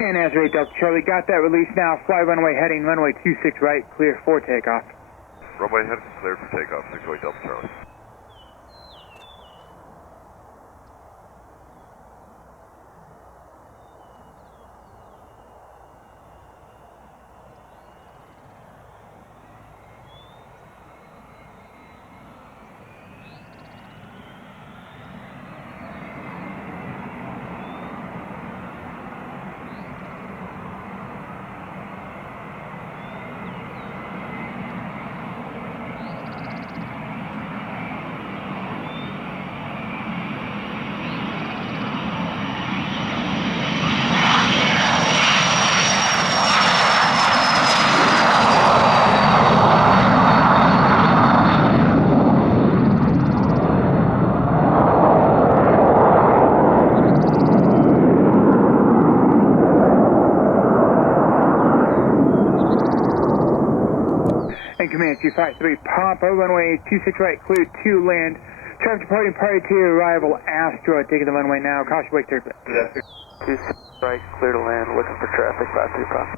And as rate Delta Charlie, got that release now. Fly runway heading runway 26 right, clear for takeoff. Runway heading clear for takeoff, 68 Delta Charlie. And Comanche 253, Papa, runway 26 right, cleared to land. Traffic departing prior to arrival, Astra, taking the runway now. Caution wake turbulence. 26 right, clear to land, looking for traffic, 53 Papa.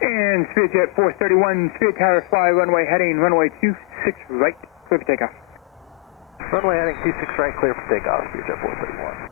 And Spirit Jet 431, Spirit Tower fly runway heading runway 26 right, clear for takeoff. Runway heading 26 right, clear for takeoff, Spirit Jet 431.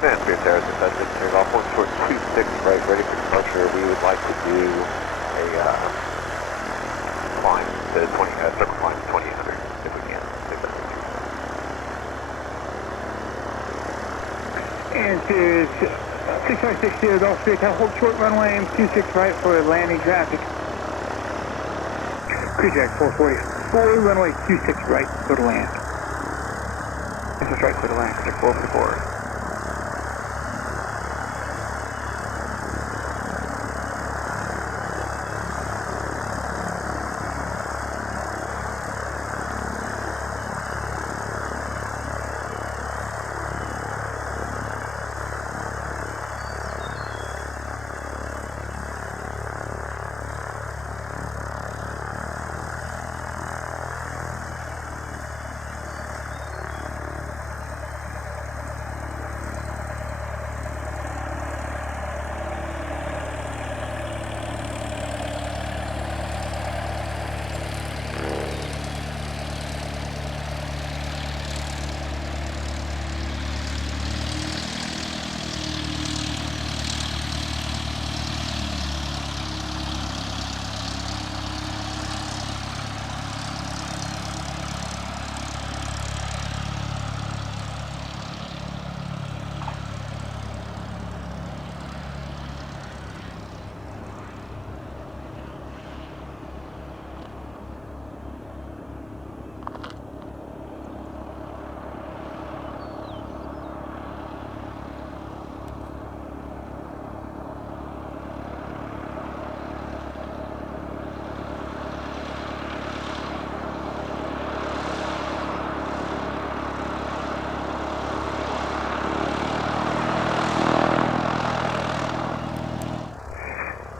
And Spirit Tower, since that's been turned off, 126 right, ready for departure. We would like to do a climb to 20, circle climb to 2800 if we can. If that's what you And Spirit 6560, Golf Spirit Tower, hold short runway 26 right for landing traffic. Cruise Jack 444, runway 26 right, clear to land. 26 right, clear to land, Cruise Jack 444.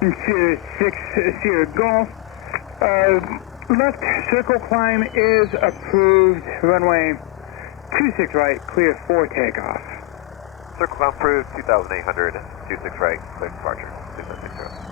Sierra 6 Sierra Golf. Left circle climb is approved. Runway 26 right, clear for takeoff. Circle climb approved, 2,800, 26 right, clear departure, 2760.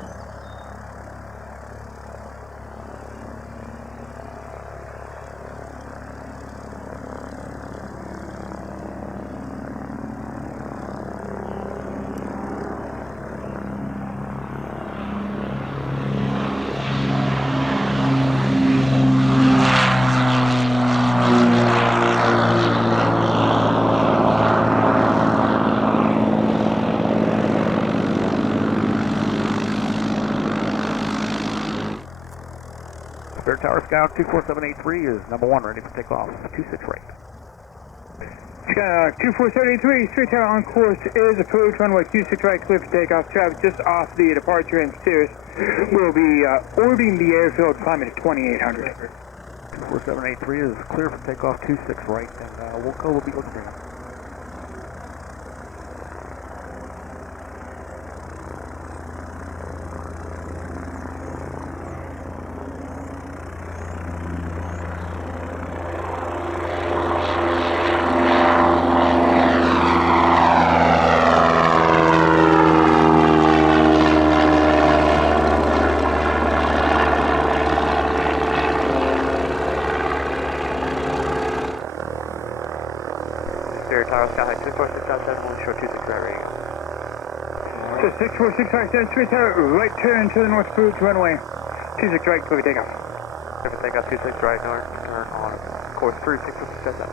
Spare Tower Scout 24783 is number 1, ready for takeoff, 26 right. Skyhawk 24783, straight tower on course is approved. Runway 26 right, clear for takeoff. Traffic just off the departure and Cirrus will be orbiting the airfield, climbing to 2800. 24783 is clear for takeoff, 26 right, and we'll be looking down. Tower Sky High 24657, we'll show 26 right ready. So 64657, straight tower, right turn to the north approved, runway 26 right, clear for takeoff. Clear for takeoff, 26 right, north, turn on course through 64657.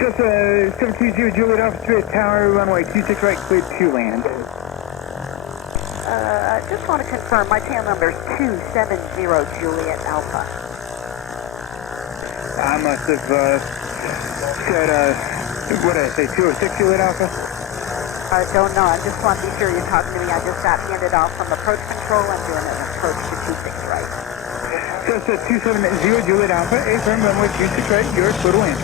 Just 720 Juliet Alpha straight tower, runway 26 right, cleared to land. I just want to confirm, my tail number is 270 Juliet Alpha. I must have said, what did I say, 206 Juliet Alpha? I don't know, I just want to be sure you're talking to me. I just got handed off from approach control. I'm doing an approach to 26 right. Just 270 Juliet Alpha, affirm runway 26 right, you're clear to land.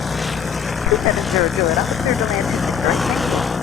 270 Juliet Alpha, clear to land 26 right. Thank you.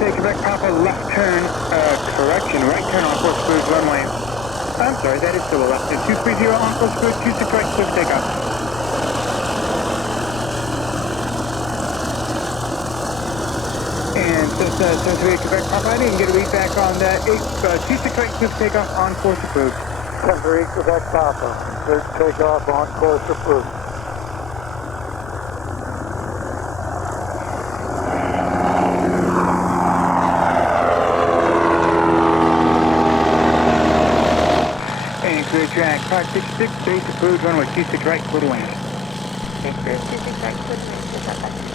Take Quebec Papa left turn, correction, right turn on course cruise runway. I'm sorry, that is still a left turn. 230 on course cruise, 26 right, clear takeoff. And since 738 Quebec Papa, I didn't get a read back on that. 26 right, clear takeoff on course approved. 738 Quebec Papa, clear takeoff on course approved. Clear track 566, base approved, runway 26 right, clear to land. Okay, 26 right, clear to land.